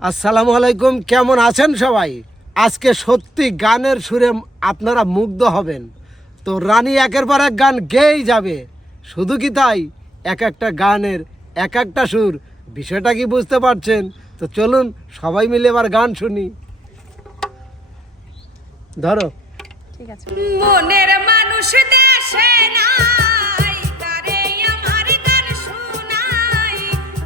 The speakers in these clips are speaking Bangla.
আসসালামু আলাইকুম, কেমন আছেন সবাই? আজকে সত্যি গানের সুরে আপনারা মুগ্ধ হবেন। তো রানী একের পর এক গান গেয়েই যাবে। শুধু কি তাই, এক একটা গানের এক একটা সুর। বিষয়টা কি বুঝতে পারছেন? তো চলুন সবাই মিলে এবার গান শুনি। ধরো। ঠিক আছে। মনের মানুষ দেশে নাই, তারে আমার গান শোনাই।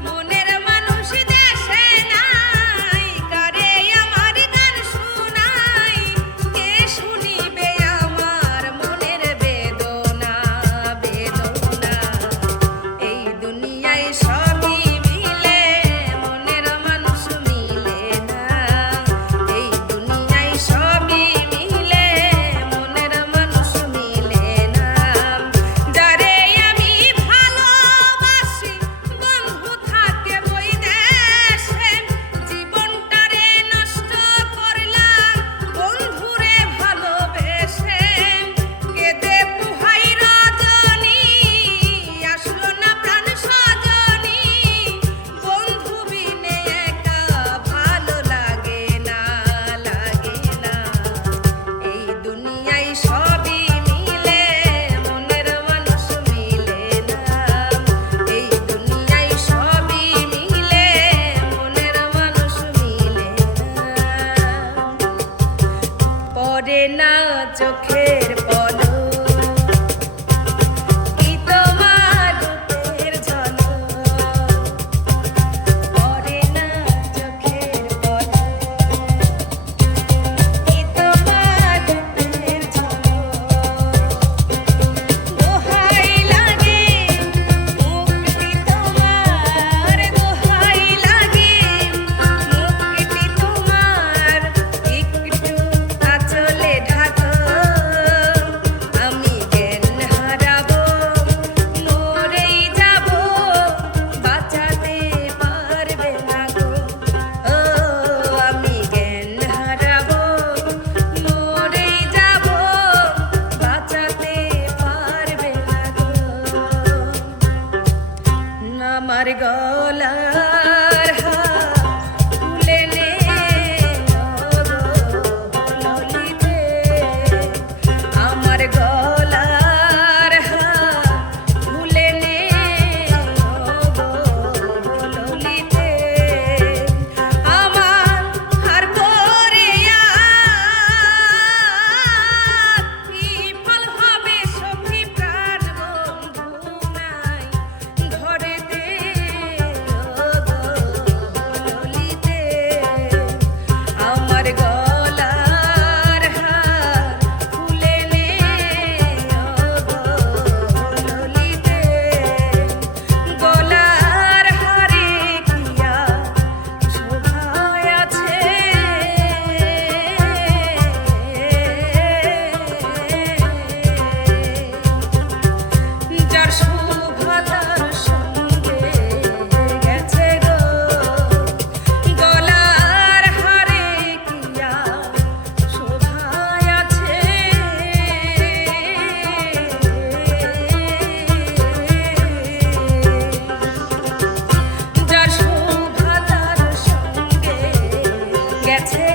মনের মানুষ দেশে নাই, তারে আমার গান শোনাই। কে শুনিবে আমার মনের বেদনা বেদনা। এই দুনিয়ায় সবই মিলে, মনের মানুষ মিলে না। এই দুনিয়ায় সবই মিলে, মনের মানুষ মিলে না। যারে আমি ভালোবাসি, বন্ধু থাকে বই দেশে। জীবনটারে নষ্ট করলাম বন্ধুরে ভালোবেসে। কেঁদে পুহাই রজনী, আসলো না প্রাণ সজনী। বন্ধু বিনে একা ভালো লাগে না, লাগে না। এই দুনিয়ায় সবই মিলে, মনের মানুষ মিলে না। এই দুনিয়ায় সবই মিলে, মনের মানুষ মিলে না। পড়ে না চোখের পলক, কি তোমার রূপের ঝলক। পড়ে না চোখের পলক, কি তোমার রূপের ঝলক। দোহাই লাগে মুক্তি তোমার, দোহাই লাগে মুক্তি তোমার। একটু আঁচলে ঢাকো, আমি জ্ঞান হারাবো, মরেই যাবো, বাঁচাতে পারবে না গো। ও আমি জ্ঞান হারাবো, মরেই যাবো, বাঁচাতে পারবে না গো। আমার গলার হার তুলে নে ললিতে। আমার গলার হার তুলে নে ললিতে। আমার হার পরিয়া কি ফল হবে সখী, প্রাণ বন্ধু নাই ঘরেতে ললিতে। আমার গলার হার খুলে নে ললিতে। গলার হারে কিয়া শোভায় আছে, যার শোভা তার সঙ্গে গেছে গো। গলার হারে কিয়া শোভায় আছে, যার শোভা তার সঙ্গে গেছে